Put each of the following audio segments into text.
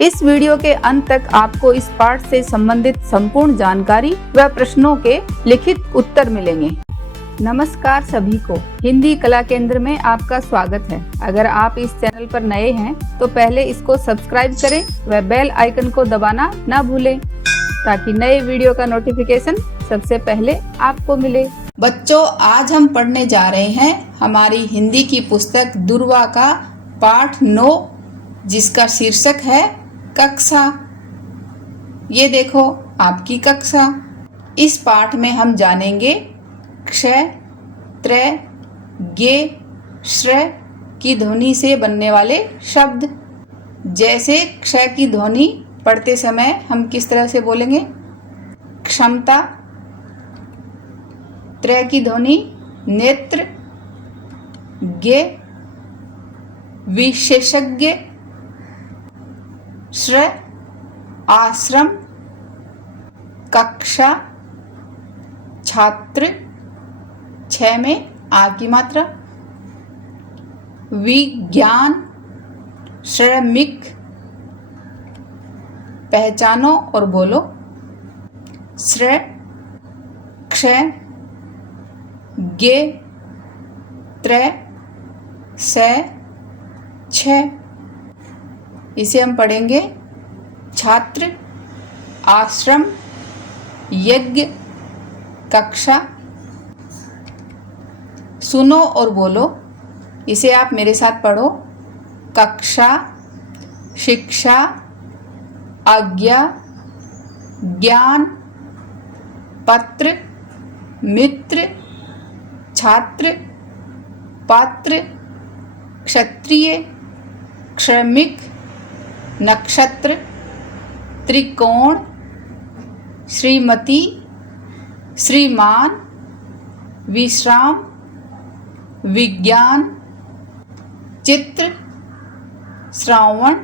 इस वीडियो के अंत तक आपको इस पाठ से संबंधित संपूर्ण जानकारी व प्रश्नों के लिखित उत्तर मिलेंगे। नमस्कार सभी को, हिंदी कला केंद्र में आपका स्वागत है। अगर आप इस चैनल पर नए हैं तो पहले इसको सब्सक्राइब करें व बेल आइकन को दबाना ना भूलें ताकि नए वीडियो का नोटिफिकेशन सबसे पहले आपको मिले। बच्चों, आज हम पढ़ने जा रहे हैं हमारी हिंदी की पुस्तक दुर्वा का पाठ 9, जिसका शीर्षक है कक्षा। ये देखो आपकी कक्षा। इस पाठ में हम जानेंगे क्षय, त्रय, गे, श्रय की ध्वनि से बनने वाले शब्द। जैसे क्षय की ध्वनि पढ़ते समय हम किस तरह से बोलेंगे? क्षमता। त्रय की ध्वनि नेत्र, गे विशेषज्ञ, श्रय आश्रम, कक्षा छात्र, 6 में आ की मात्रा, विज्ञान श्रमिक। पहचानो और बोलो। श्रय, क्षय, गे, त्रय, सय, 6। इसे हम पढ़ेंगे छात्र, आश्रम, यज्ञ, कक्षा। सुनो और बोलो। इसे आप मेरे साथ पढ़ो। कक्षा, शिक्षा, आज्ञा, ज्ञान, पत्र, मित्र, छात्र, पात्र, क्षत्रिय, श्रमिक, नक्षत्र, त्रिकोण, श्रीमती, श्रीमान, विश्राम, विज्ञान, चित्र, श्रावण,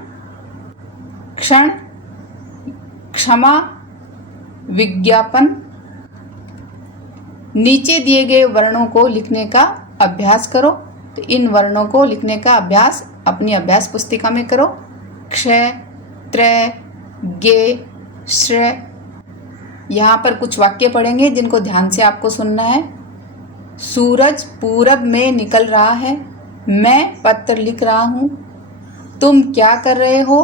क्षण, क्षमा, विज्ञापन। नीचे दिए गए वर्णों को लिखने का अभ्यास करो। तो इन वर्णों को लिखने का अभ्यास अपनी अभ्यास पुस्तिका में करो। क्षय, त्रय, गे, श्रय। यहाँ पर कुछ वाक्य पढ़ेंगे जिनको ध्यान से आपको सुनना है। सूरज पूरब में निकल रहा है। मैं पत्र लिख रहा हूँ। तुम क्या कर रहे हो?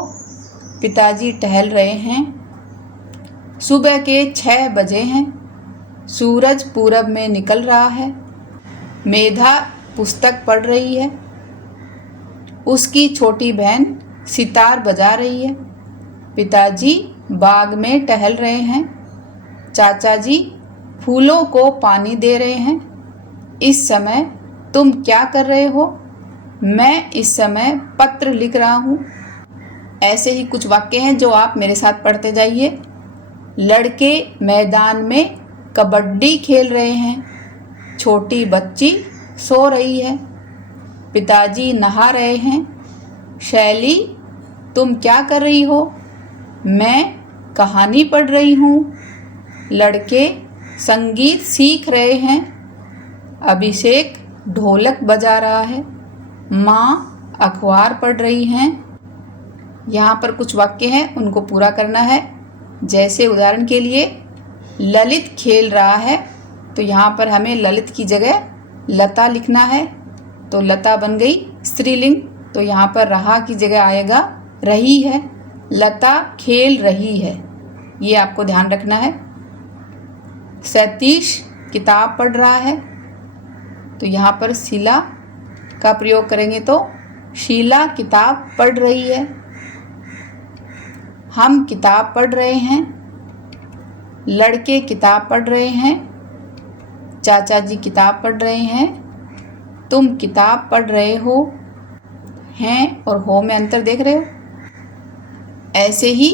पिताजी टहल रहे हैं। सुबह के 6 बजे हैं। सूरज पूरब में निकल रहा है। मेधा पुस्तक पढ़ रही है। उसकी छोटी बहन सितार बजा रही है। पिताजी बाग में टहल रहे हैं। चाचा जी फूलों को पानी दे रहे हैं। इस समय तुम क्या कर रहे हो? मैं इस समय पत्र लिख रहा हूँ। ऐसे ही कुछ वाक्य हैं जो आप मेरे साथ पढ़ते जाइए। लड़के मैदान में कबड्डी खेल रहे हैं। छोटी बच्ची सो रही है। पिताजी नहा रहे हैं। शैली, तुम क्या कर रही हो? मैं कहानी पढ़ रही हूँ। लड़के संगीत सीख रहे हैं। अभिषेक ढोलक बजा रहा है। माँ अखबार पढ़ रही हैं। यहाँ पर कुछ वाक्य हैं, उनको पूरा करना है। जैसे उदाहरण के लिए ललित खेल रहा है, तो यहाँ पर हमें ललित की जगह लता लिखना है। तो लता बन गई स्त्रीलिंग, तो यहाँ पर रहा की जगह आएगा रही है। लता खेल रही है, ये आपको ध्यान रखना है। सतीश किताब पढ़ रहा है, तो यहाँ पर शीला का प्रयोग करेंगे तो शीला किताब पढ़ रही है। हम किताब पढ़ रहे हैं। लड़के किताब पढ़ रहे हैं। चाचा जी किताब पढ़ रहे हैं। तुम किताब पढ़ रहे हो। हैं और हो में अंतर देख रहे हो? ऐसे ही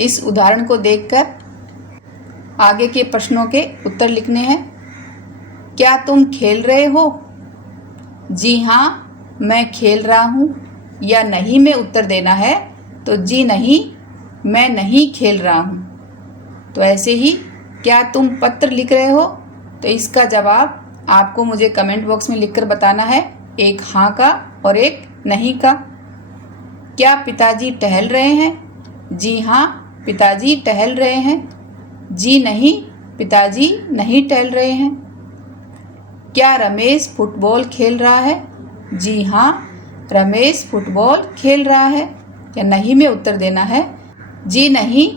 इस उदाहरण को देखकर आगे के प्रश्नों के उत्तर लिखने हैं। क्या तुम खेल रहे हो? जी हाँ, मैं खेल रहा हूँ। या नहीं में उत्तर देना है तो जी नहीं, मैं नहीं खेल रहा हूँ। तो ऐसे ही क्या तुम पत्र लिख रहे हो? तो इसका जवाब आपको मुझे कमेंट बॉक्स में लिखकर बताना है, एक हाँ का और एक नहीं का। क्या पिताजी टहल रहे हैं? जी हाँ, पिताजी टहल रहे हैं। जी नहीं, पिताजी नहीं टहल रहे हैं। क्या रमेश फुटबॉल खेल रहा है? जी हाँ, रमेश फुटबॉल खेल रहा है। या नहीं में उत्तर देना है। जी नहीं,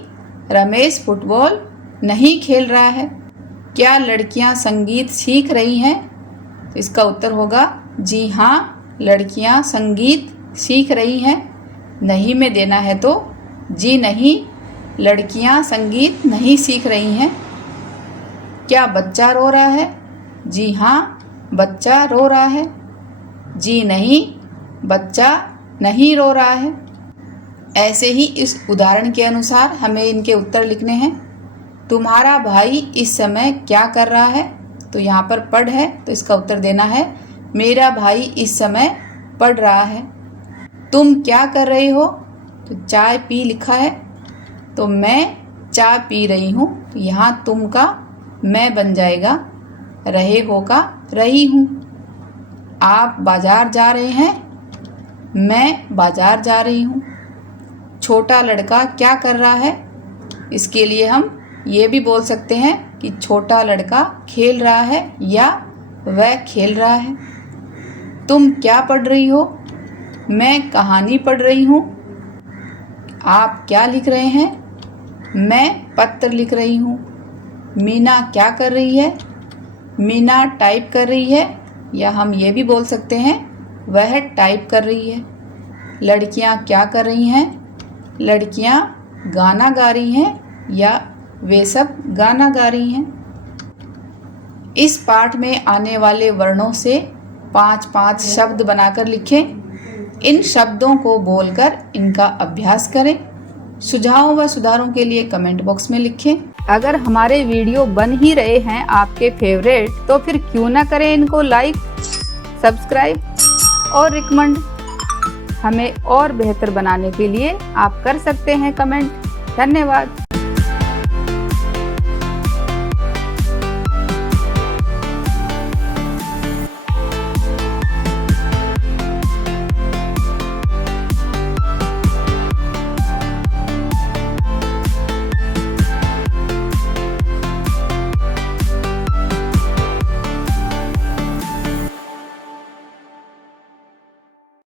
रमेश फुटबॉल नहीं खेल रहा है। क्या लड़कियां संगीत सीख रही हैं? तो इसका उत्तर होगा जी हाँ, लड़कियां संगीत सीख रही हैं। नहीं में देना है तो जी नहीं, लड़कियां संगीत नहीं सीख रही हैं। क्या बच्चा रो रहा है? जी हाँ, बच्चा रो रहा है। जी नहीं, बच्चा नहीं रो रहा है। ऐसे ही इस उदाहरण के अनुसार हमें इनके उत्तर लिखने हैं। तुम्हारा भाई इस समय क्या कर रहा है? तो यहाँ पर पढ़ है, तो इसका उत्तर देना है मेरा भाई इस समय पढ़ रहा है। तुम क्या कर रहे हो? तो चाय पी लिखा है, तो मैं चाय पी रही हूँ। तो यहाँ तुम का मैं बन जाएगा, रहे हो का रही हूँ। आप बाजार जा रहे हैं? मैं बाजार जा रही हूँ। छोटा लड़का क्या कर रहा है? इसके लिए हम ये भी बोल सकते हैं कि छोटा लड़का खेल रहा है या वह खेल रहा है। तुम क्या पढ़ रही हो? मैं कहानी पढ़ रही हूँ। आप क्या लिख रहे हैं? मैं पत्र लिख रही हूँ। मीना क्या कर रही है? मीना टाइप कर रही है, या हम ये भी बोल सकते हैं वह टाइप कर रही है। लड़कियाँ क्या कर रही हैं? लड़कियाँ गाना गा रही हैं या वे सब गाना गा रही हैं। इस पाठ में आने वाले वर्णों से 5-5 शब्द बनाकर लिखें। इन शब्दों को बोलकर इनका अभ्यास करें। सुझावों व सुधारों के लिए कमेंट बॉक्स में लिखें। अगर हमारे वीडियो बन ही रहे हैं आपके फेवरेट, तो फिर क्यों ना करें इनको लाइक, सब्सक्राइब और रिकमेंड। हमें और बेहतर बनाने के लिए आप कर सकते हैं कमेंट। धन्यवाद।